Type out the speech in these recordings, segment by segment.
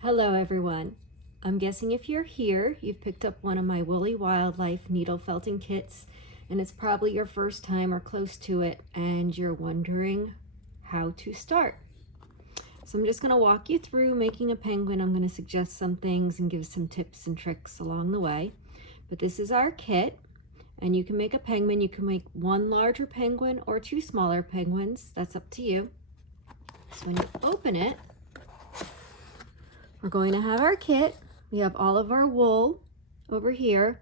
Hello everyone. I'm guessing if you're here, you've picked up one of my Woolly Wildlife needle felting kits, and it's probably your first time or close to it, and you're wondering how to start. So I'm just going to walk you through making a penguin. I'm going to suggest some things and give some tips and tricks along the way. But this is our kit, and you can make a penguin. You can make one larger penguin or two smaller penguins. That's up to you. So when you open it, we're going to have our kit. We have all of our wool over here.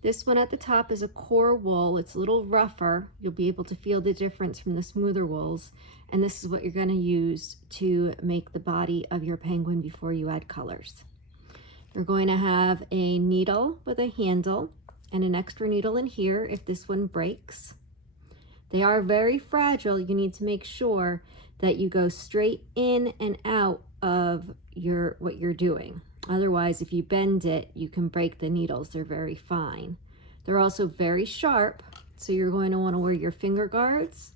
This one at the top is a core wool. It's a little rougher. You'll be able to feel the difference from the smoother wools. And this is what you're going to use to make the body of your penguin before you add colors. You're going to have a needle with a handle and an extra needle in here if this one breaks. They are very fragile. You need to make sure that you go straight in and out of what you're doing. Otherwise, if you bend it, you can break the needles. They're very fine. They're also very sharp, so you're going to want to wear your finger guards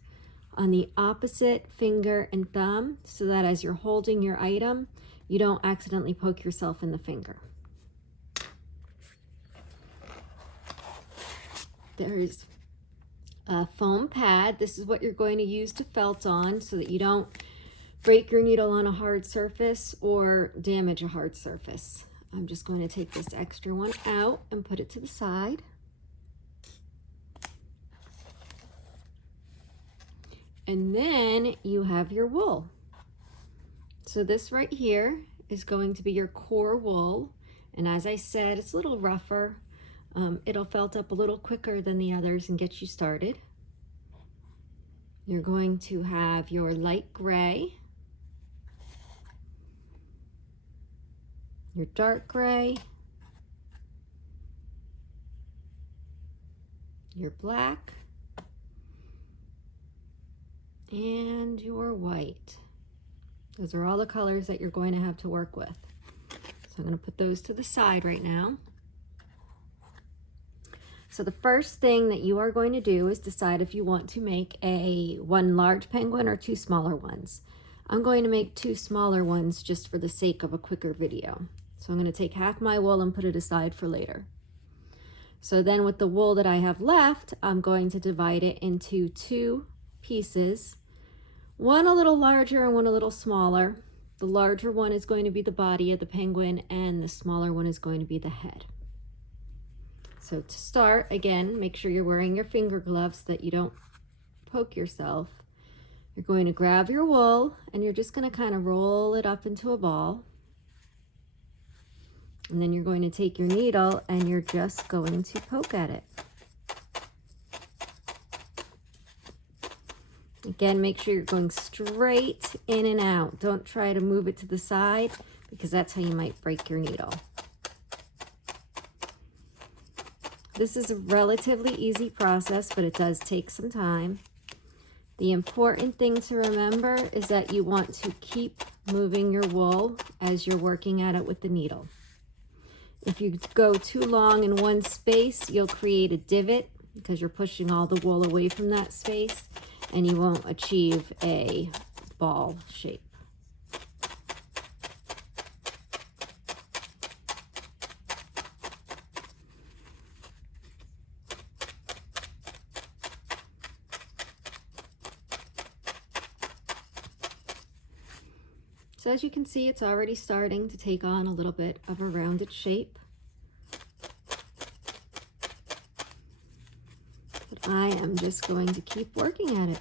on the opposite finger and thumb so that as you're holding your item, you don't accidentally poke yourself in the finger. There's a foam pad. This is what you're going to use to felt on so that you don't break your needle on a hard surface or damage a hard surface. I'm just going to take this extra one out and put it to the side. And then you have your wool. So this right here is going to be your core wool. And as I said, it's a little rougher. It'll felt up a little quicker than the others and get you started. You're going to have your light gray, your dark gray, your black, and your white. Those are all the colors that you're going to have to work with. So I'm going to put those to the side right now. So the first thing that you are going to do is decide if you want to make one large penguin or two smaller ones. I'm going to make two smaller ones just for the sake of a quicker video. So I'm going to take half my wool and put it aside for later. So then with the wool that I have left, I'm going to divide it into two pieces, one a little larger and one a little smaller. The larger one is going to be the body of the penguin and the smaller one is going to be the head. So to start, again, make sure you're wearing your finger gloves so that you don't poke yourself. You're going to grab your wool and you're just going to kind of roll it up into a ball. And then you're going to take your needle and you're just going to poke at it. Again, make sure you're going straight in and out. Don't try to move it to the side because that's how you might break your needle. This is a relatively easy process, but it does take some time. The important thing to remember is that you want to keep moving your wool as you're working at it with the needle. If you go too long in one space, you'll create a divot because you're pushing all the wool away from that space and you won't achieve a ball shape. So as you can see, it's already starting to take on a little bit of a rounded shape. But I am just going to keep working at it.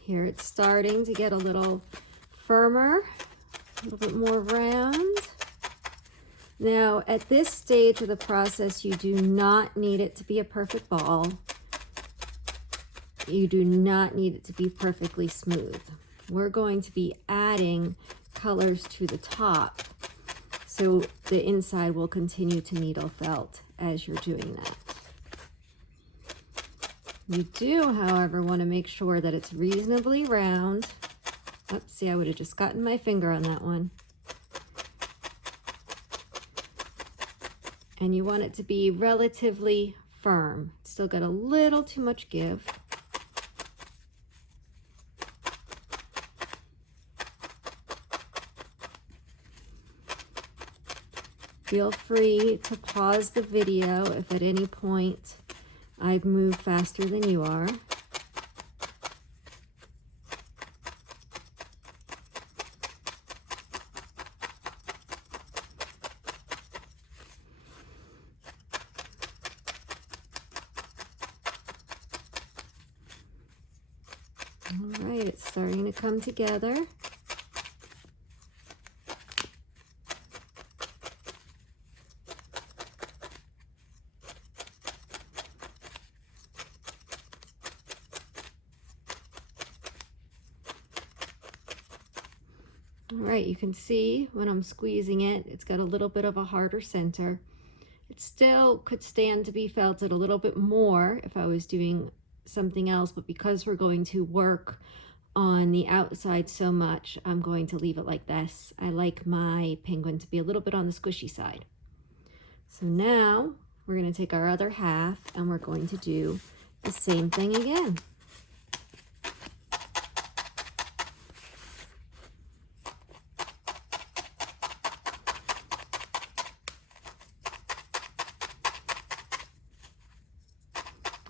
Here it's starting to get a little firmer, a little bit more round. Now, at this stage of the process, you do not need it to be a perfect ball. You do not need it to be perfectly smooth. We're going to be adding colors to the top, so the inside will continue to needle felt as you're doing that. You do, however, want to make sure that it's reasonably round. Oops, see, I would have just gotten my finger on that one. and you want it to be relatively firm. It's still got a little too much give. Feel free to pause the video if at any point I move faster than you are. All right, it's starting to come together. All right, you can see when I'm squeezing it, it's got a little bit of a harder center. It still could stand to be felted a little bit more if I was doing something else, but because we're going to work on the outside so much, I'm going to leave it like this. I like my penguin to be a little bit on the squishy side. So now we're going to take our other half and we're going to do the same thing again.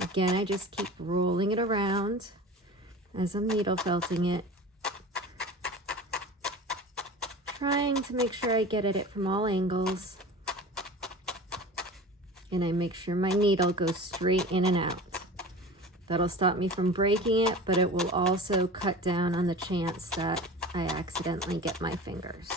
Again, I just keep rolling it around as I'm needle felting it, trying to make sure I get at it from all angles, and I make sure my needle goes straight in and out. That'll stop me from breaking it, but it will also cut down on the chance that I accidentally get my fingers.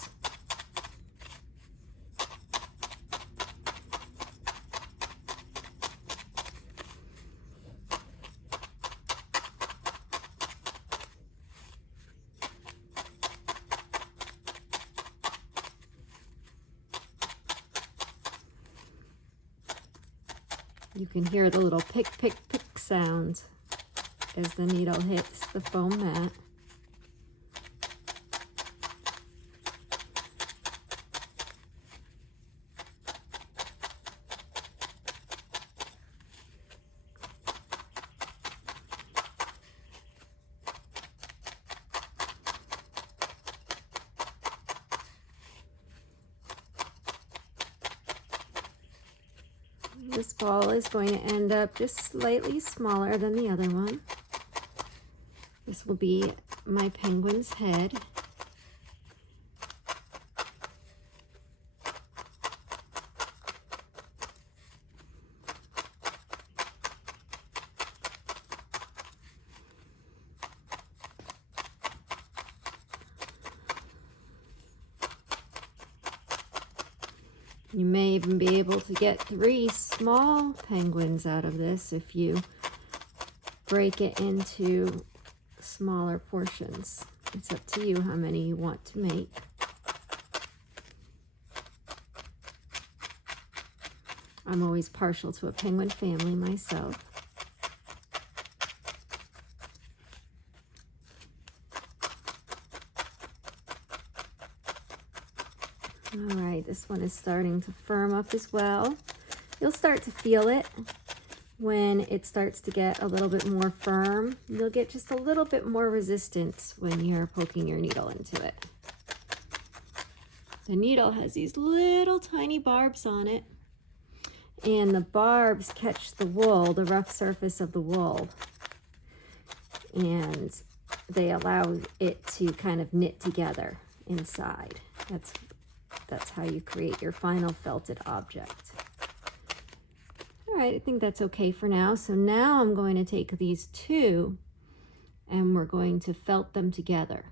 You can hear the little pick, pick, pick sound as the needle hits the foam mat. This ball is going to end up just slightly smaller than the other one. This will be my penguin's head. You may even be able to get 3 small penguins out of this if you break it into smaller portions. It's up to you how many you want to make. I'm always partial to a penguin family myself. All right, this one is starting to firm up as well. You'll start to feel it when it starts to get a little bit more firm. You'll get just a little bit more resistance when you're poking your needle into it. The needle has these little tiny barbs on it, and the barbs catch the wool, the rough surface of the wool, and they allow it to kind of knit together inside. That's how you create your final felted object. All right, I think that's okay for now. So now I'm going to take these 2 and we're going to felt them together.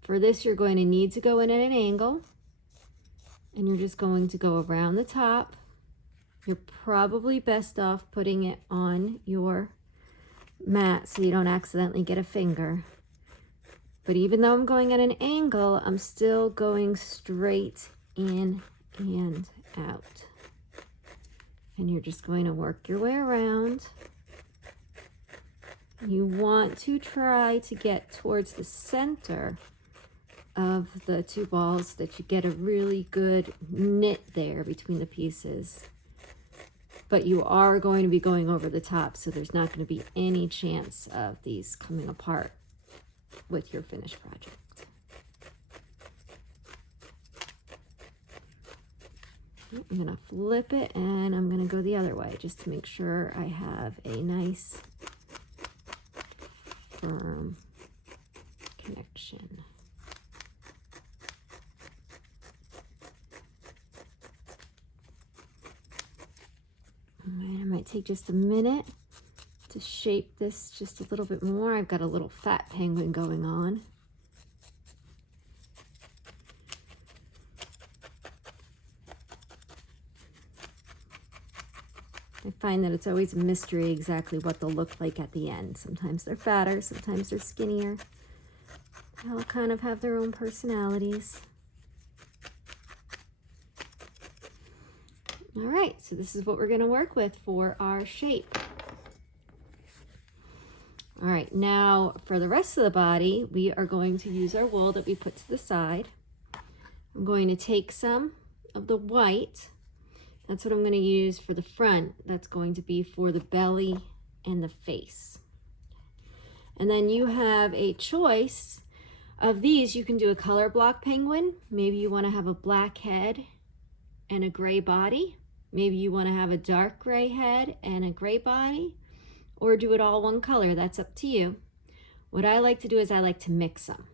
For this, you're going to need to go in at an angle, and you're just going to go around the top. You're probably best off putting it on your mat so you don't accidentally get a finger. But even though I'm going at an angle, I'm still going straight in and out. And you're just going to work your way around. You want to try to get towards the center of the 2 balls so that you get a really good knit there between the pieces. but you are going to be going over the top, so there's not going to be any chance of these coming apart with your finished project. I'm going to flip it and I'm going to go the other way just to make sure I have a nice firm connection. All right, I might take just a minute to shape this just a little bit more. I've got a little fat penguin going on. I find that it's always a mystery exactly what they'll look like at the end. Sometimes they're fatter, sometimes they're skinnier. They all kind of have their own personalities. All right, so this is what we're going to work with for our shape. All right, now for the rest of the body, we are going to use our wool that we put to the side. I'm going to take some of the white. That's what I'm going to use for the front. That's going to be for the belly and the face. And then you have a choice of these. You can do a color block penguin. Maybe you want to have a black head and a gray body. Maybe you want to have a dark gray head and a gray body, or do it all one color. That's up to you. What I like to do is I like to mix them.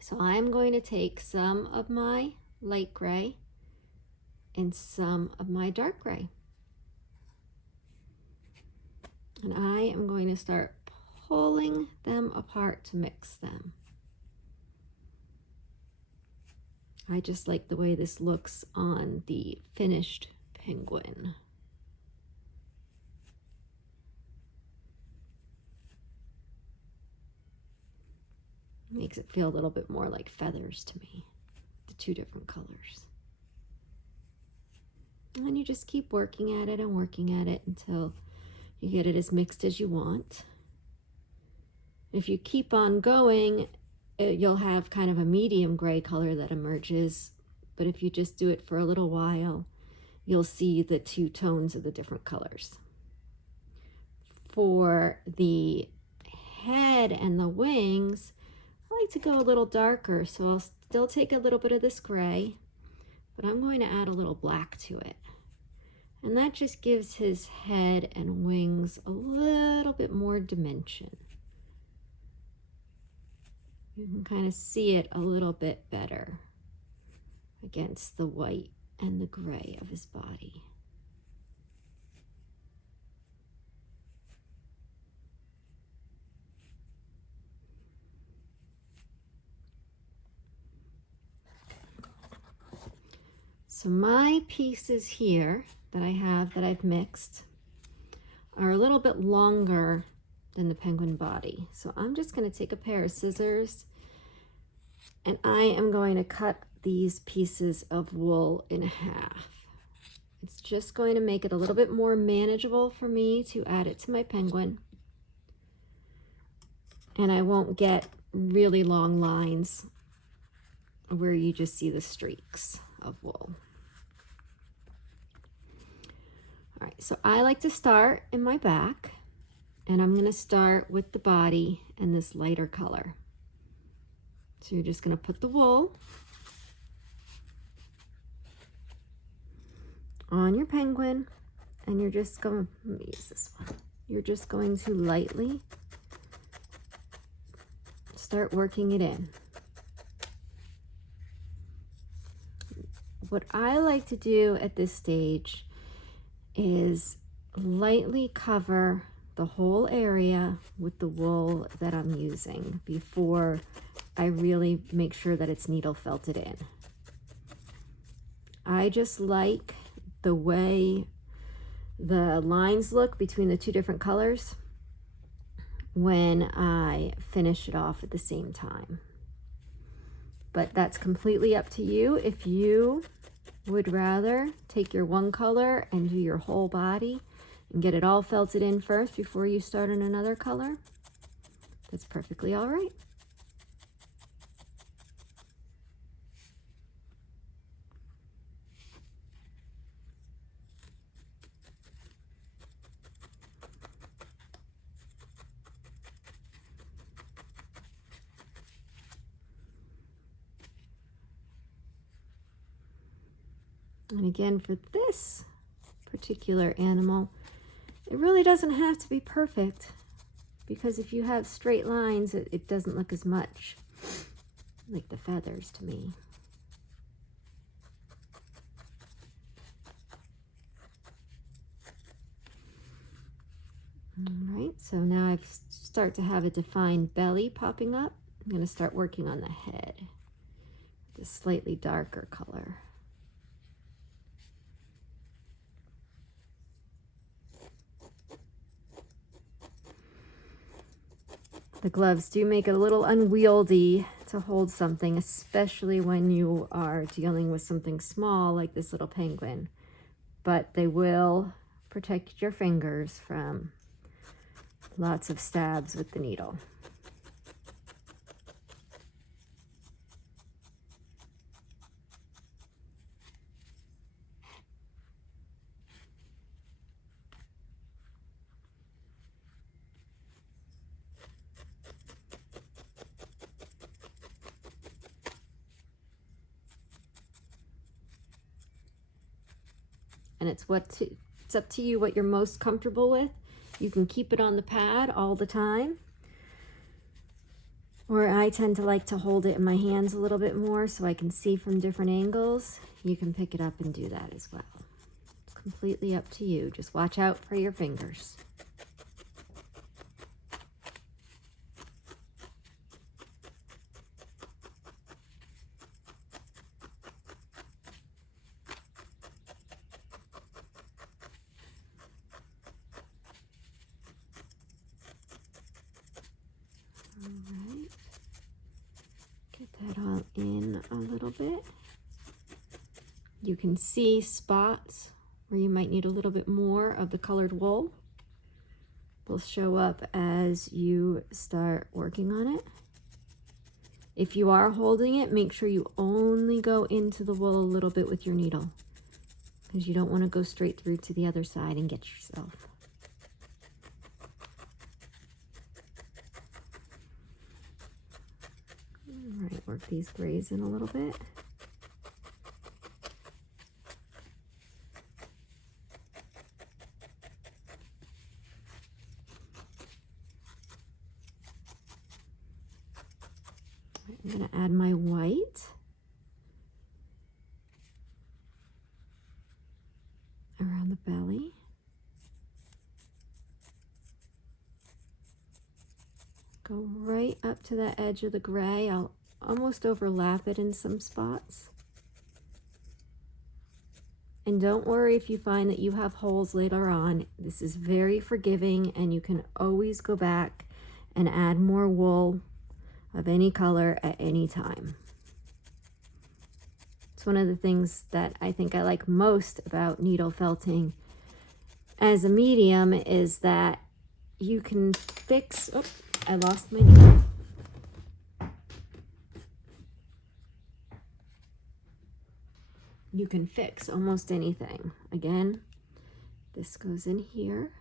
So I'm going to take some of my light gray and some of my dark gray. And I am going to start pulling them apart to mix them. I just like the way this looks on the finished penguin. Makes it feel a little bit more like feathers to me, the two different colors. And then you just keep working at it and working at it until you get it as mixed as you want. If you keep on going, you'll have kind of a medium gray color that emerges. But if you just do it for a little while, you'll see the two tones of the different colors. For the head and the wings, I like to go a little darker, so I'll still take a little bit of this gray, but I'm going to add a little black to it. And that just gives his head and wings a little bit more dimension. You can kind of see it a little bit better against the white and the gray of his body. So my pieces here that I have that I've mixed are a little bit longer than the penguin body. So I'm just going to take a pair of scissors and I am going to cut these pieces of wool in half. It's just going to make it a little bit more manageable for me to add it to my penguin. And I won't get really long lines where you just see the streaks of wool. All right, so I like to start in my back, and I'm going to start with the body and this lighter color. So you're just going to put the wool on your penguin, and you're just going, let me use this one. You're just going to lightly start working it in. What I like to do at this stage is lightly cover the whole area with the wool that I'm using before I really make sure that it's needle felted in. I just like the way the lines look between the two different colors when I finish it off at the same time. But that's completely up to you. If you would rather take your one color and do your whole body and get it all felted in first before you start on another color, that's perfectly all right. And again, for this particular animal, it really doesn't have to be perfect, because if you have straight lines, it doesn't look as much like the feathers to me. All right, so now I start to have a defined belly popping up. I'm going to start working on the head with a slightly darker color. The gloves do make it a little unwieldy to hold something, especially when you are dealing with something small like this little penguin, but they will protect your fingers from lots of stabs with the needle. And it's up to you what you're most comfortable with. You can keep it on the pad all the time, or I tend to like to hold it in my hands a little bit more so I can see from different angles. You can pick it up and do that as well. It's completely up to you. Just watch out for your fingers. Alright, get that all in a little bit. You can see spots where you might need a little bit more of the colored wool. Will show up as you start working on it. If you are holding it, make sure you only go into the wool a little bit with your needle, because you don't want to go straight through to the other side and get yourself. All right, work these grays in a little bit. I'm going to add my white around the belly. Go right up to that edge of the gray. I'll almost overlap it in some spots. And don't worry if you find that you have holes later on. This is very forgiving, and you can always go back and add more wool of any color at any time. It's one of the things that I think I like most about needle felting as a medium is that you can fix, oh, I lost my needle. You can fix almost anything. Again, this goes in here.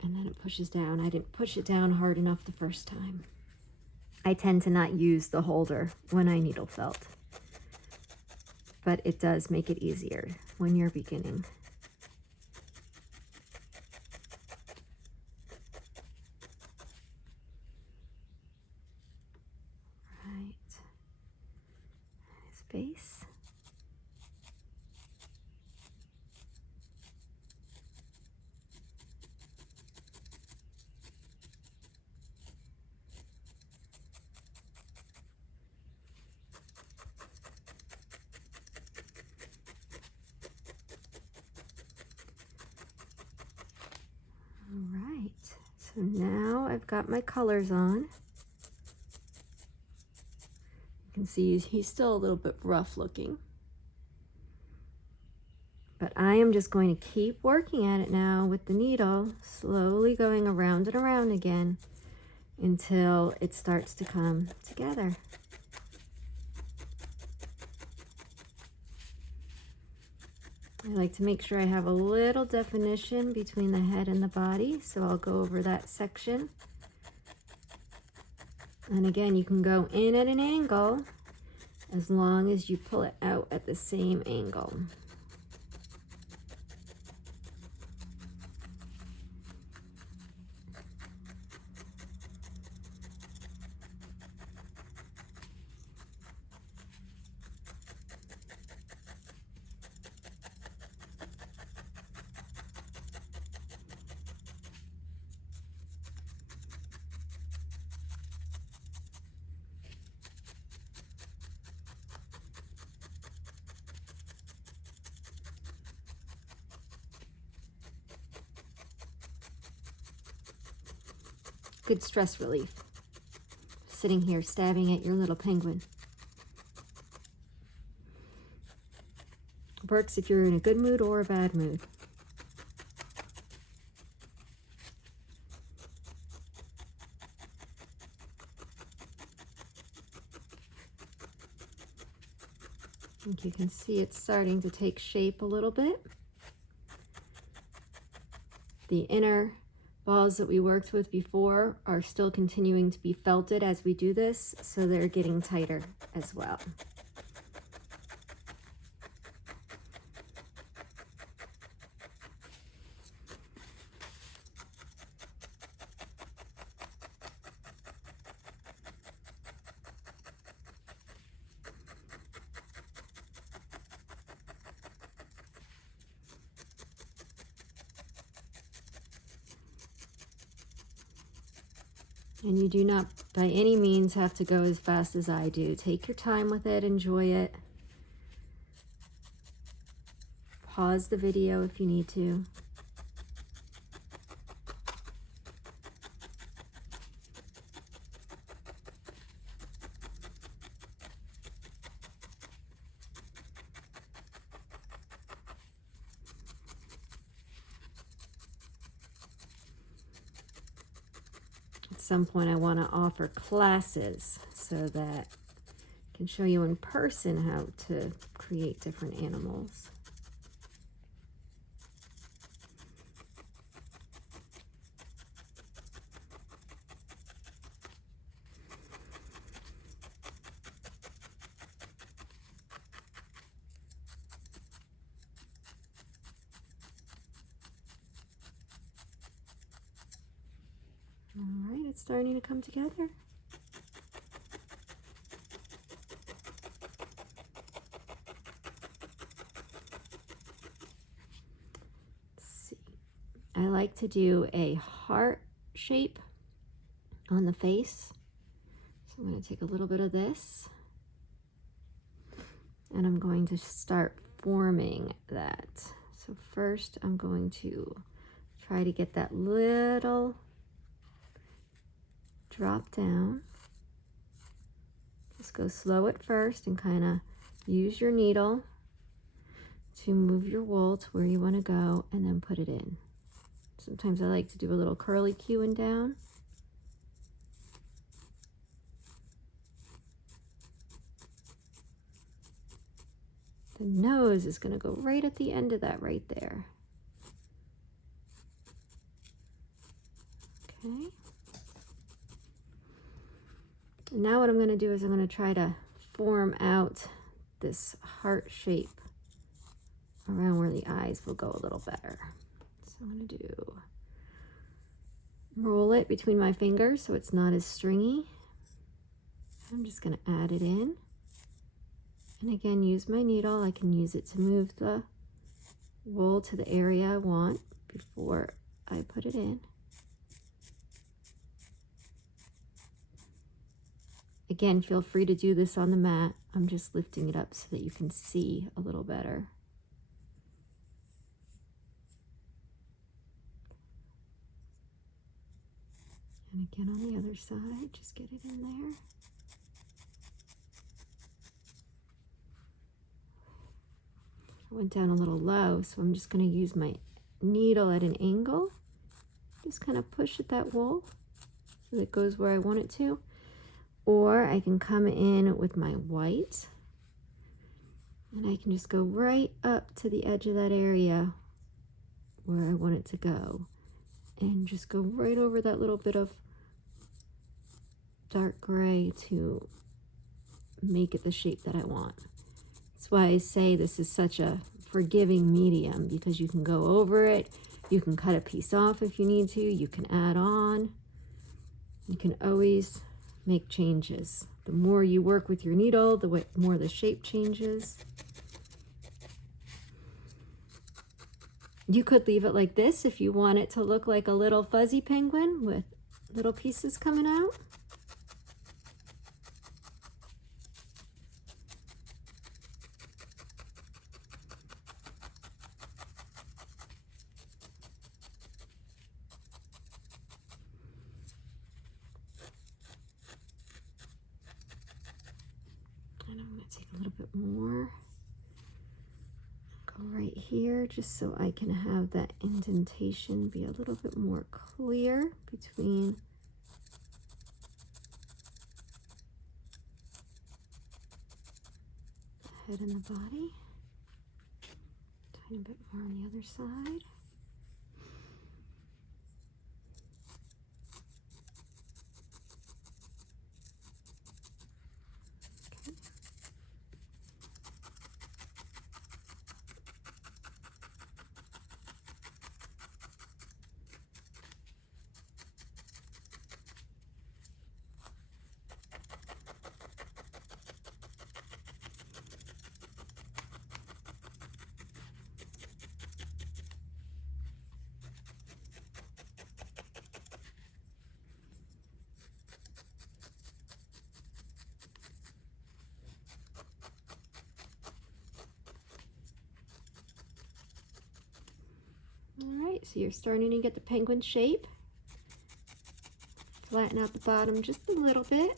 And then it pushes down. I didn't push it down hard enough the first time. I tend to not use the holder when I needle felt, but it does make it easier when you're beginning. Right. His base. All right, so now I've got my colors on. You can see he's still a little bit rough looking. But I am just going to keep working at it now with the needle, slowly going around and around again until it starts to come together. I like to make sure I have a little definition between the head and the body, so I'll go over that section. And again, you can go in at an angle as long as you pull it out at the same angle. Good stress relief. Sitting here stabbing at your little penguin. Works if you're in a good mood or a bad mood. I think you can see it's starting to take shape a little bit. The inner balls that we worked with before are still continuing to be felted as we do this, so they're getting tighter as well. And you do not by any means have to go as fast as I do. Take your time with it, enjoy it. Pause the video if you need to. At some point I want to offer classes so that I can show you in person how to create different animals. All right, it's starting to come together. Let's see. I like to do a heart shape on the face. So I'm going to take a little bit of this and I'm going to start forming that. So first I'm going to try to get that little drop down. Just go slow at first and kind of use your needle to move your wool to where you want to go and then put it in. Sometimes I like to do a little curly cueing down. The nose is going to go right at the end of that right there. Okay. And now what I'm going to do is I'm going to try to form out this heart shape around where the eyes will go a little better. So I'm going to roll it between my fingers so it's not as stringy. I'm just going to add it in. And again, use my needle. I can use it to move the wool to the area I want before I put it in. Again, feel free to do this on the mat. I'm just lifting it up so that you can see a little better. And again on the other side, just get it in there. I went down a little low, so I'm just going to use my needle at an angle. Just kind of push at that wool so that it goes where I want it to. Or I can come in with my white and I can just go right up to the edge of that area where I want it to go and just go right over that little bit of dark gray to make it the shape that I want. That's why I say this is such a forgiving medium, because you can go over it, you can cut a piece off if you need to, you can add on, you can always make changes. The more you work with your needle, the more the shape changes. You could leave it like this if you want it to look like a little fuzzy penguin with little pieces coming out. And I'm going to take a little bit more. Go right here just so I can have that indentation be a little bit more clear between the head and the body. Tiny bit more on the other side. All right, so you're starting to get the penguin shape. Flatten out the bottom just a little bit.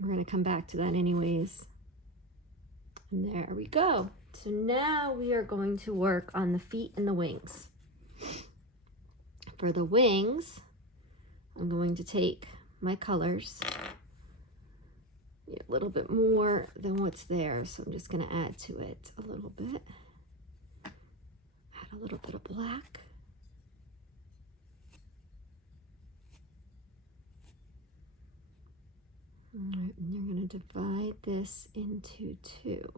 We're going to come back to that anyways. And there we go. So now we are going to work on the feet and the wings. For the wings, I'm going to take my colors, a little bit more than what's there, so I'm just going to add to it a little bit. Add a little bit of black. All right, and you're going to divide this into two,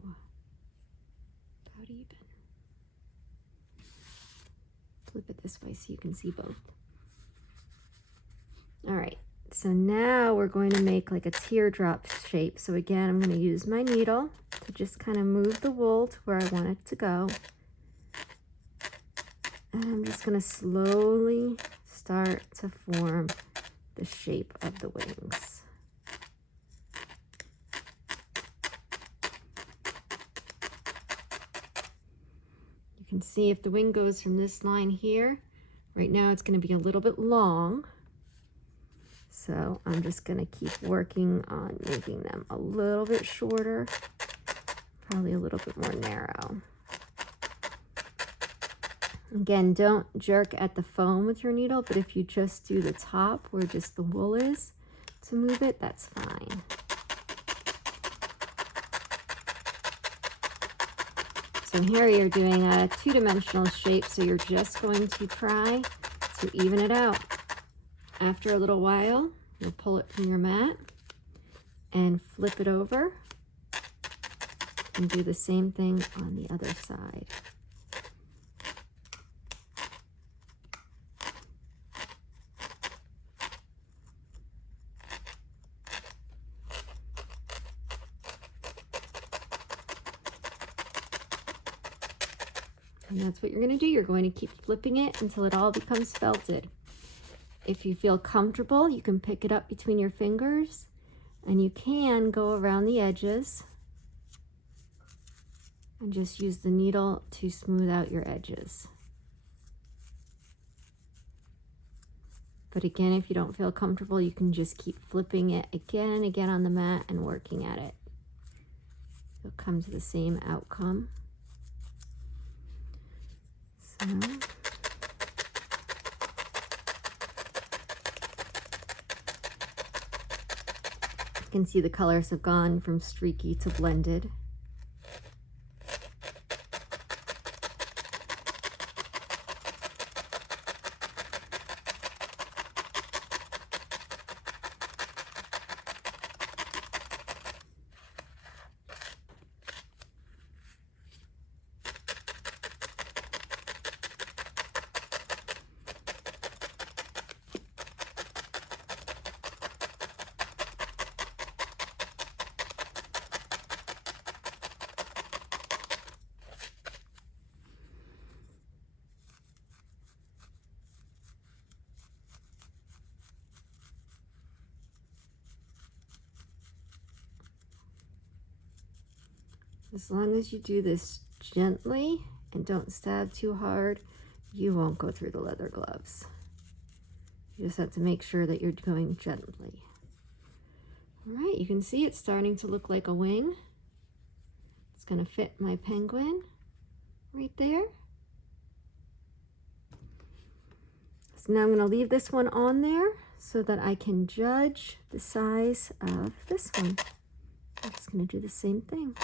about even. Flip it this way so you can see both. All right, so now we're going to make like a teardrop shape. So again, I'm going to use my needle to just kind of move the wool to where I want it to go. And I'm just going to slowly start to form the shape of the wings. You can see if the wing goes from this line here, right now it's going to be a little bit long. So I'm just going to keep working on making them a little bit shorter, probably a little bit more narrow. Again, don't jerk at the foam with your needle, but if you just do the top where just the wool is to move it, that's fine. So here you're doing a two-dimensional shape, so you're just going to try to even it out. After a little while, you'll pull it from your mat and flip it over and do the same thing on the other side. And that's what you're going to do. You're going to keep flipping it until it all becomes felted. If you feel comfortable, you can pick it up between your fingers, and you can go around the edges and just use the needle to smooth out your edges. But again, if you don't feel comfortable, you can just keep flipping it again and again on the mat and working at it. You'll come to the same outcome. So you can see the colors have gone from streaky to blended. As long as you do this gently and don't stab too hard, you won't go through the leather gloves. You just have to make sure that you're going gently. All right, you can see it's starting to look like a wing. It's going to fit my penguin right there. So now I'm going to leave this one on there so that I can judge the size of this one. I'm just going to do the same thing.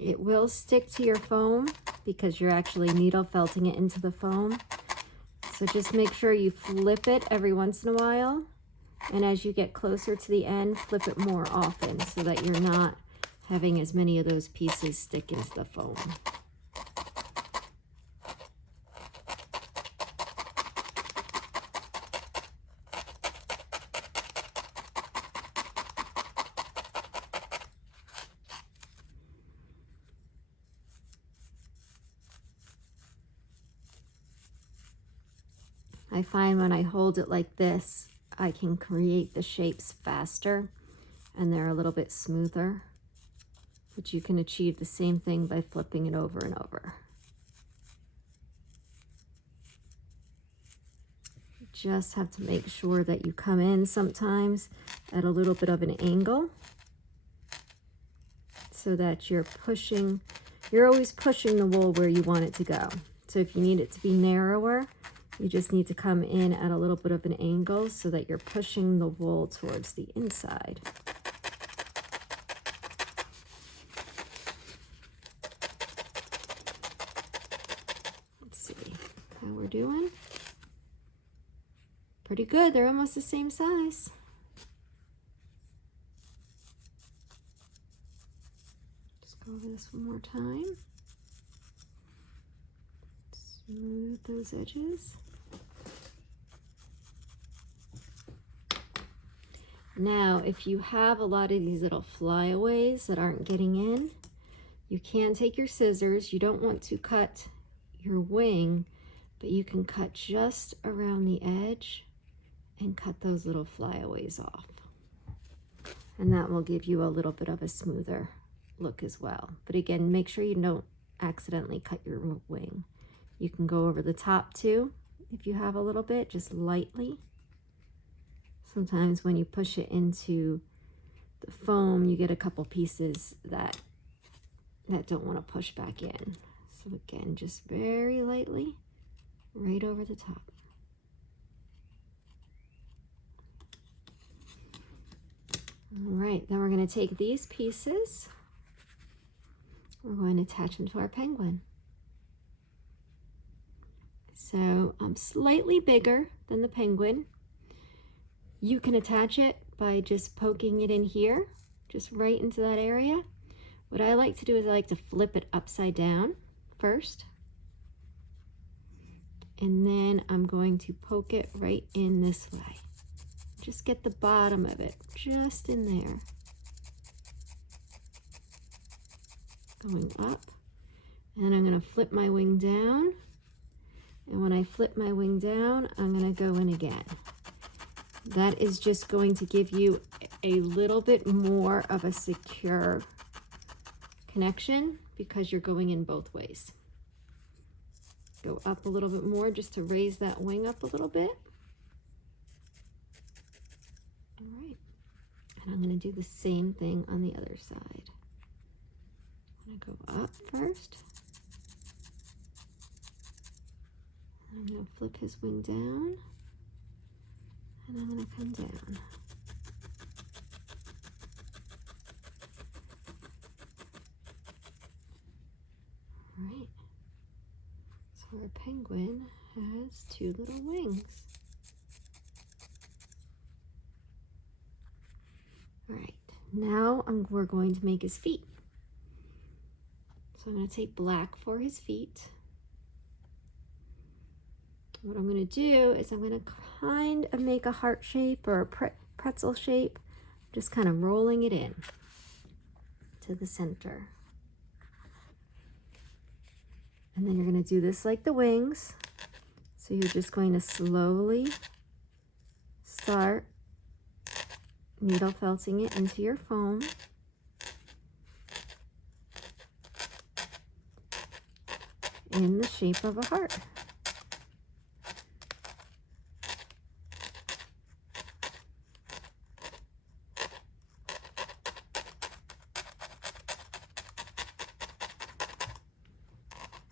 It will stick to your foam because you're actually needle felting it into the foam. So just make sure you flip it every once in a while. And as you get closer to the end, flip it more often so that you're not having as many of those pieces stick into the foam. I find when I hold it like this, I can create the shapes faster and they're a little bit smoother. But you can achieve the same thing by flipping it over and over. You just have to make sure that you come in sometimes at a little bit of an angle so that you're always pushing the wool where you want it to go. So if you need it to be narrower, you just need to come in at a little bit of an angle so that you're pushing the wool towards the inside. Let's see how we're doing. Pretty good. They're almost the same size. Just go over this one more time. Smooth those edges. Now, if you have a lot of these little flyaways that aren't getting in, you can take your scissors. You don't want to cut your wing, but you can cut just around the edge and cut those little flyaways off. And that will give you a little bit of a smoother look as well. But again, make sure you don't accidentally cut your wing. You can go over the top too, if you have a little bit, just lightly. Sometimes when you push it into the foam, you get a couple pieces that don't want to push back in. So again, just very lightly, right over the top. All right, then we're going to take these pieces. We're going to attach them to our penguin. So I'm slightly bigger than the penguin. You can attach it by just poking it in here, just right into that area. What I like to do is I like to flip it upside down first. And then I'm going to poke it right in this way. Just get the bottom of it just in there. Going up. And I'm going to flip my wing down. And when I flip my wing down, I'm going to go in again. That is just going to give you a little bit more of a secure connection because you're going in both ways. Go up a little bit more just to raise that wing up a little bit. All right. And I'm going to do the same thing on the other side. I'm going to go up first. I'm going to flip his wing down. And I'm going to come down. All right. So Our penguin has two little wings. All right, now we're going to make his feet. So I'm going to take black for his feet. What I'm going to do is I'm going to kind of make a heart shape or a pretzel shape, just kind of rolling it in to the center. And then you're going to do this like the wings. So you're just going to slowly start needle felting it into your foam. In the shape of a heart.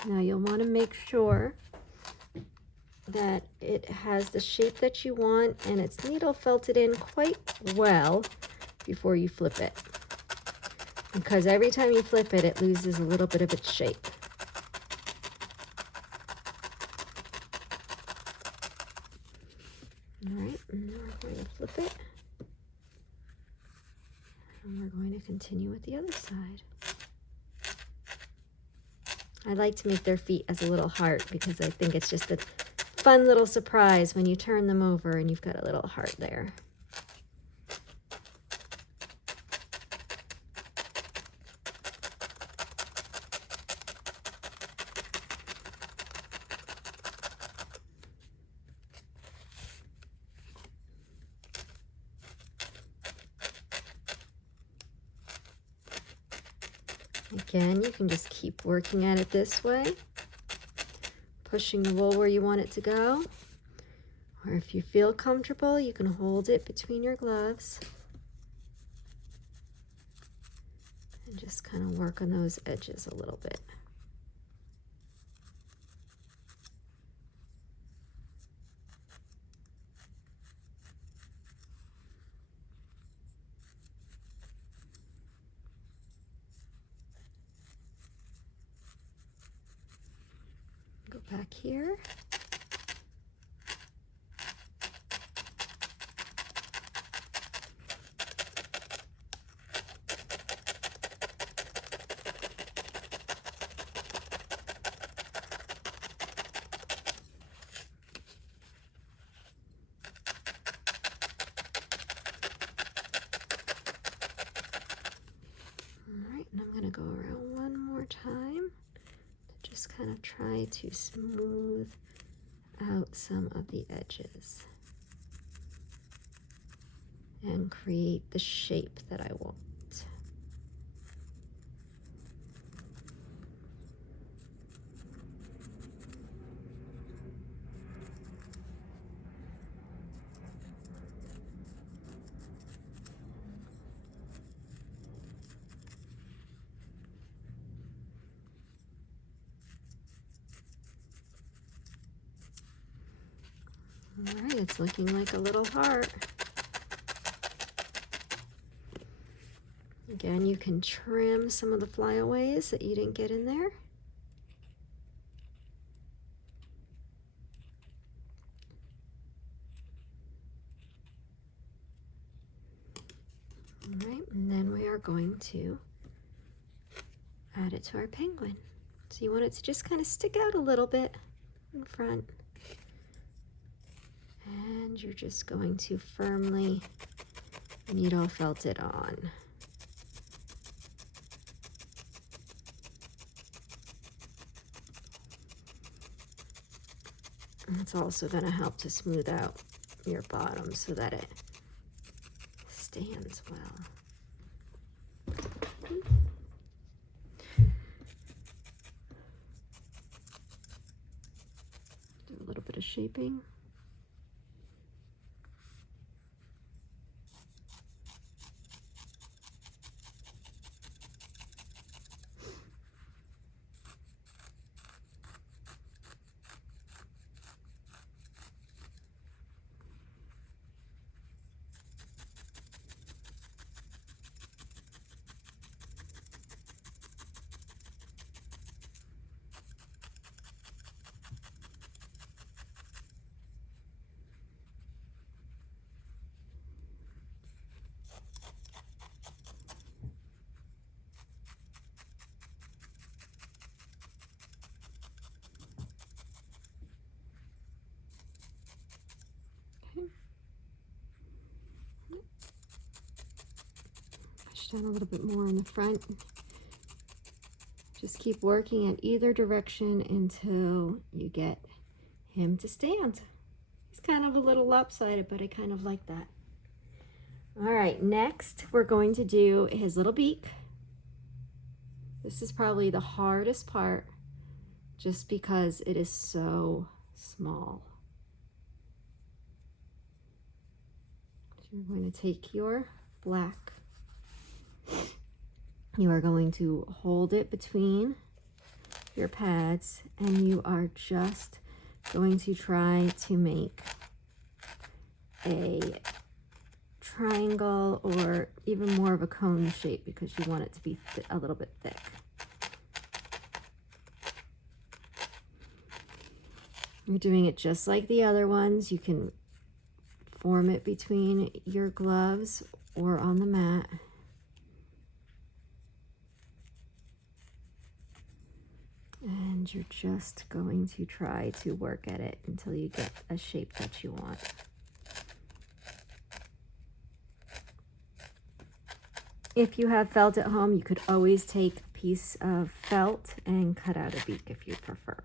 Now you'll want to make sure that it has the shape that you want and it's needle felted in quite well before you flip it. Because every time you flip it, it loses a little bit of its shape. All right, and now we're going to flip it. And we're going to continue with the other side. I like to make their feet as a little heart because I think it's just a fun little surprise when you turn them over and you've got a little heart there. Again, you can just keep working at it this way, pushing the wool where you want it to go. Or if you feel comfortable, you can hold it between your gloves and just kind of work on those edges a little bit. Go back here. All right, and I'm going to go around one more time. Just kind of try to smooth out some of the edges and create the shape that I want. All right, it's looking like a little heart. Again, you can trim some of the flyaways that you didn't get in there. All right, and then we are going to add it to our penguin. So you want it to just kind of stick out a little bit in front. And you're just going to firmly needle felt it on. And it's also going to help to smooth out your bottom so that it stands well. Do a little bit of shaping. down a little bit more in the front. Just keep working in either direction until you get him to stand. He's kind of a little lopsided, but I kind of like that. All right, next we're going to do his little beak. This is probably the hardest part just because it is so small. So you're going to take your black. You are going to hold it between your pads and you are just going to try to make a triangle or even more of a cone shape because you want it to be a little bit thick. You're doing it just like the other ones. You can form it between your gloves or on the mat. And you're just going to try to work at it until you get a shape that you want. If you have felt at home, you could always take a piece of felt and cut out a beak if you prefer.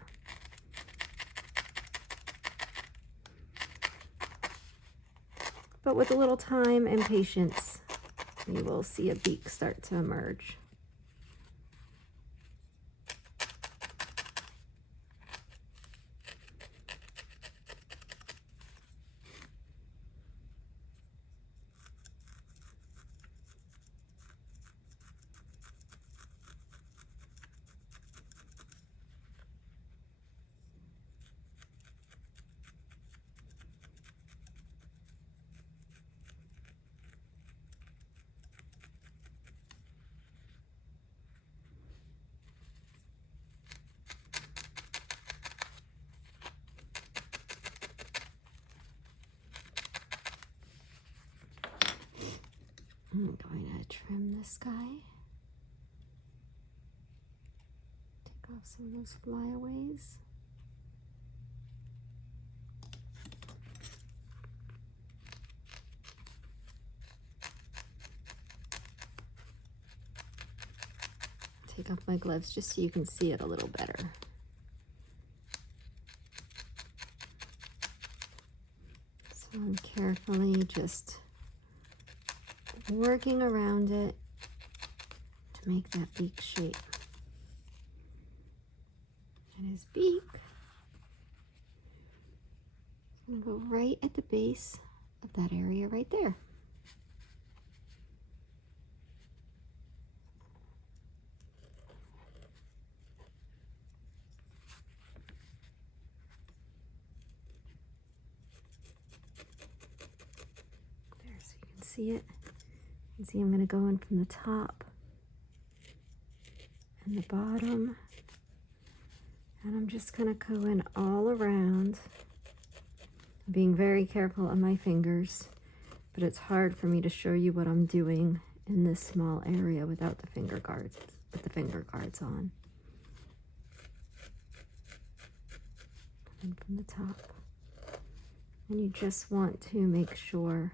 But with a little time and patience, you will see a beak start to emerge. I'm going to trim this guy. Take off some of those flyaways. Take off my gloves just so you can see it a little better. So I'm carefully just working around it to make that beak shape. And his beak is going to go right at the base of that area right there. There, so you can see it. You can see I'm going to go in from the top and the bottom. And I'm just going to go in all around, being very careful on my fingers, but it's hard for me to show you what I'm doing in this small area without the finger guards, with the finger guards on. And from the top. And you just want to make sure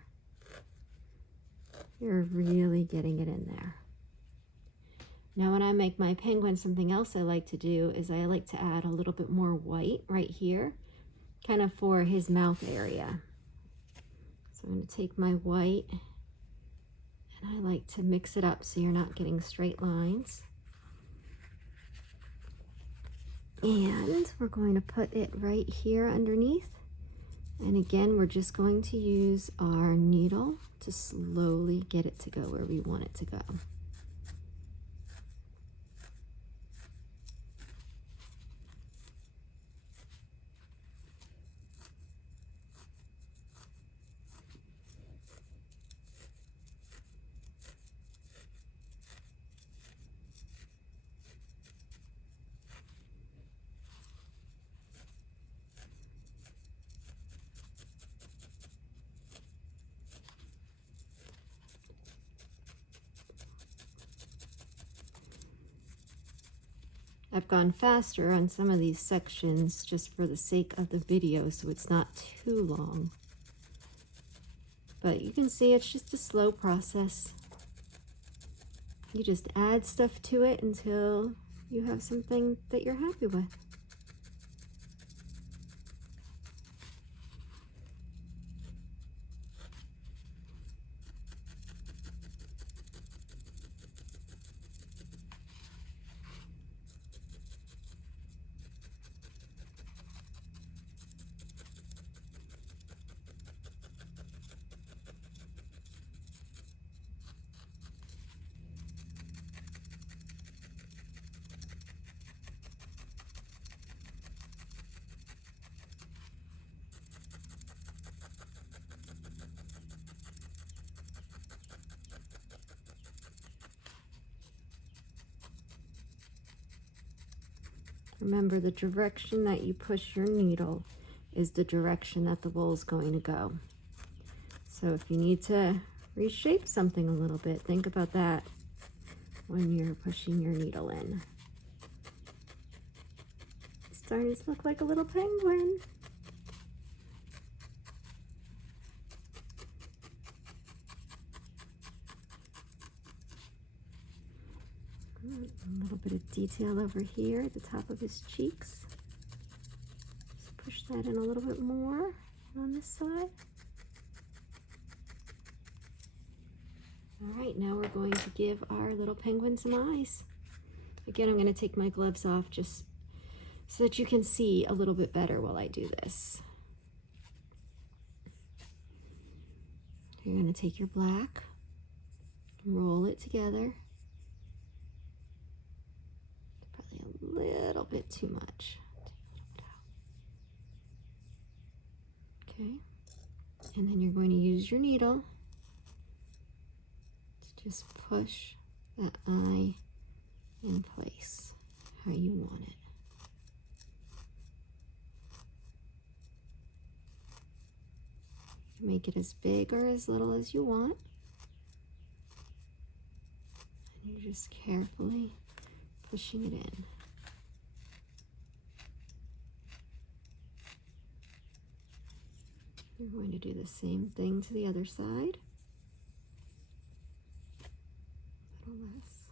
you're really getting it in there. Now when I make my penguin, something else I like to do is I like to add a little bit more white right here, kind of for his mouth area. So I'm going to take my white and I like to mix it up so you're not getting straight lines. And we're going to put it right here underneath. And again, we're just going to use our needle to slowly get it to go where we want it to go. I've gone faster on some of these sections just for the sake of the video, so it's not too long. But you can see it's just a slow process. You just add stuff to it until you have something that you're happy with. Remember, the direction that you push your needle is the direction that the wool is going to go. So if you need to reshape something a little bit, think about that when you're pushing your needle in. It's starting to look like a little penguin. A little bit of detail over here at the top of his cheeks. Just push that in a little bit more on this side. All right, now we're going to give our little penguin some eyes. Again, I'm going to take my gloves off just so that you can see a little bit better while I do this. You're going to take your black, roll it together. A little bit too much. Okay, and then you're going to use your needle to just push that eye in place how you want it. You can make it as big or as little as you want. And you're just carefully pushing it in. We're going to do the same thing to the other side. A little less.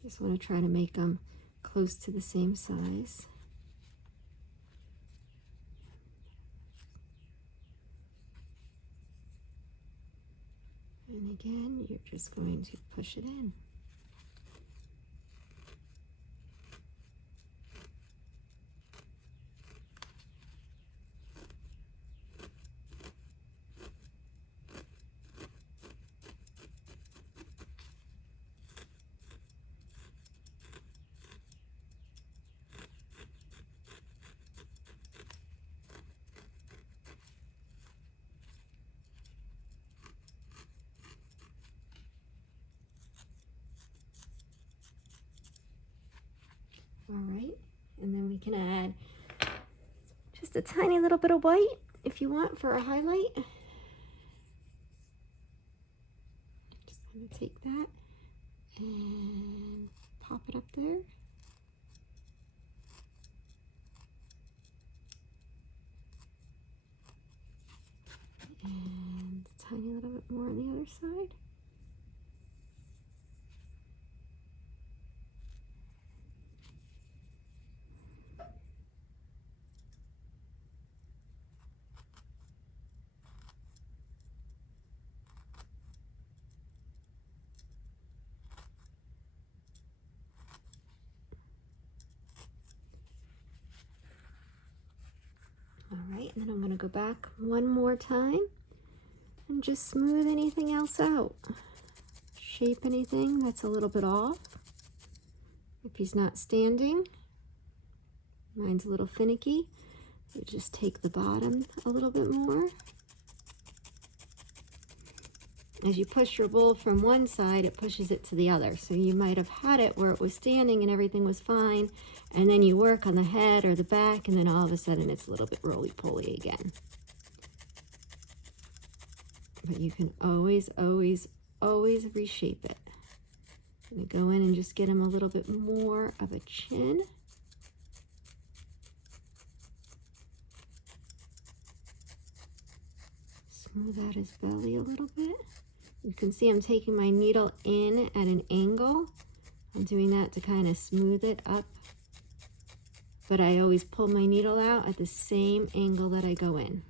Just want to try to make them close to the same size. And again, you're just going to push it in. All right, and then we can add just a tiny little bit of white if you want for a highlight. Just going to take that and pop it up there. And a tiny little bit more on the other side. All right, and then I'm going to go back one more time and just smooth anything else out. Shape anything that's a little bit off. If he's not standing, mine's a little finicky, you just take the bottom a little bit more. As you push your wool from one side, it pushes it to the other. So you might have had it where it was standing and everything was fine, and then you work on the head or the back, and then all of a sudden it's a little bit roly-poly again. But you can always, always, always reshape it. I'm going to go in and just get him a little bit more of a chin. Smooth out his belly a little bit. You can see I'm taking my needle in at an angle. I'm doing that to kind of smooth it up. But I always pull my needle out at the same angle that I go in.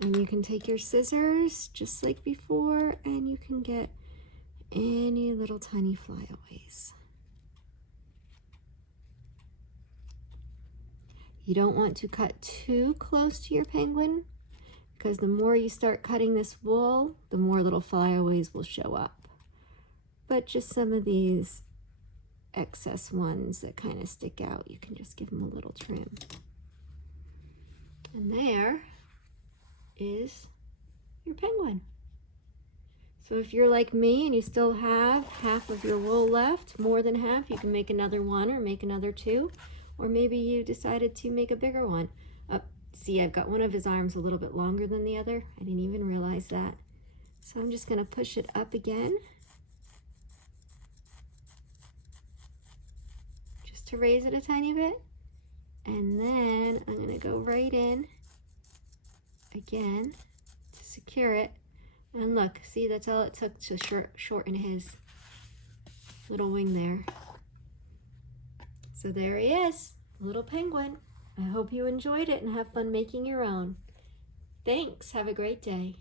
And you can take your scissors just like before, and you can get any little tiny flyaways. You don't want to cut too close to your penguin, because the more you start cutting this wool, the more little flyaways will show up. But just some of these excess ones that kind of stick out, you can just give them a little trim. And there is your penguin. So if you're like me and you still have half of your wool left, more than half, you can make another one or make another two, or maybe you decided to make a bigger one. See, I've got one of his arms a little bit longer than the other. I didn't even realize that. So I'm just going to push it up again, just to raise it a tiny bit, and then I'm going to go right in again to secure it. And look, see, that's all it took to shorten his little wing there. So there he is, little penguin. I hope you enjoyed it and have fun making your own. Thanks, have a great day.